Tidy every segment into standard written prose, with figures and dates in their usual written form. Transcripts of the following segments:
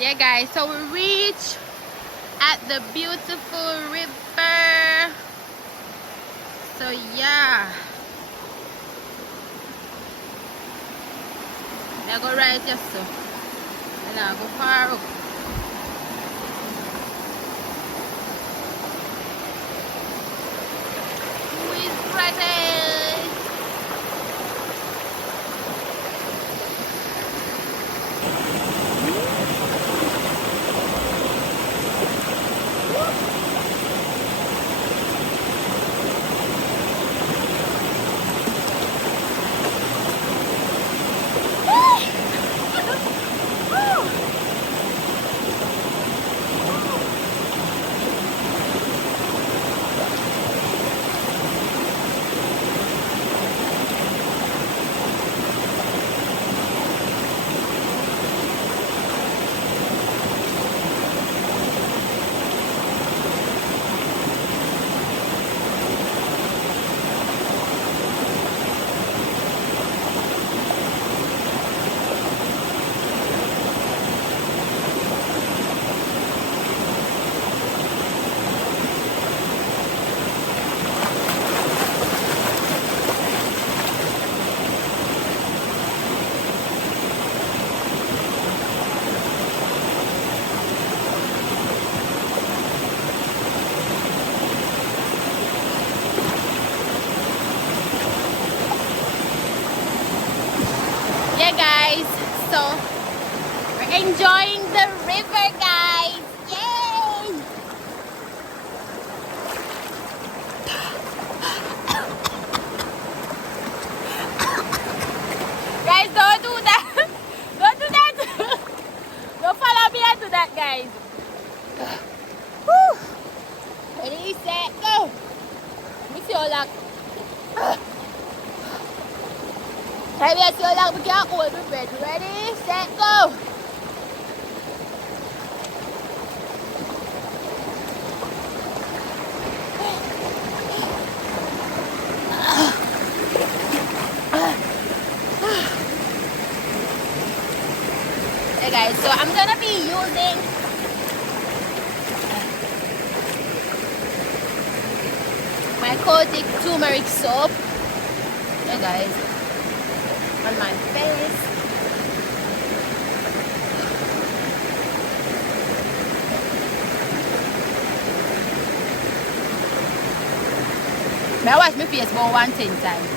Yeah, guys, so we reach at the beautiful river. So yeah, I go right here, so and I go far up. Who is ready? Yeah, guys, so we're enjoying the river, guys. Yay! Guys, don't do that. Don't do that. Don't follow me and do that, guys. Whew. Ready, set, go. Let me see how long. Ready, let's see how long we can hold the bed. Ready, set, go. Hey guys, so I'm gonna be using my Kojic turmeric soap. Hey guys, on my face. I wash my face about 110 times.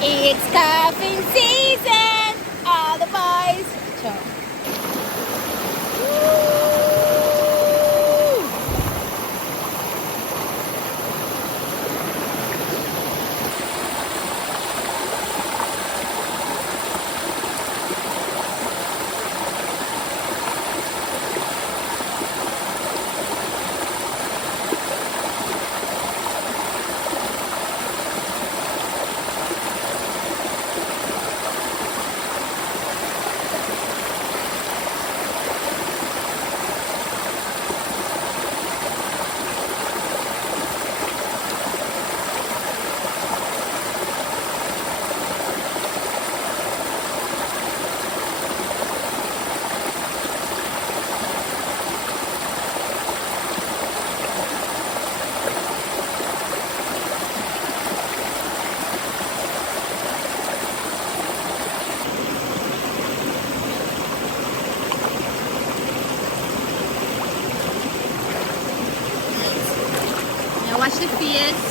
It's cuffing season, all the boys. Sure. Now watch the face.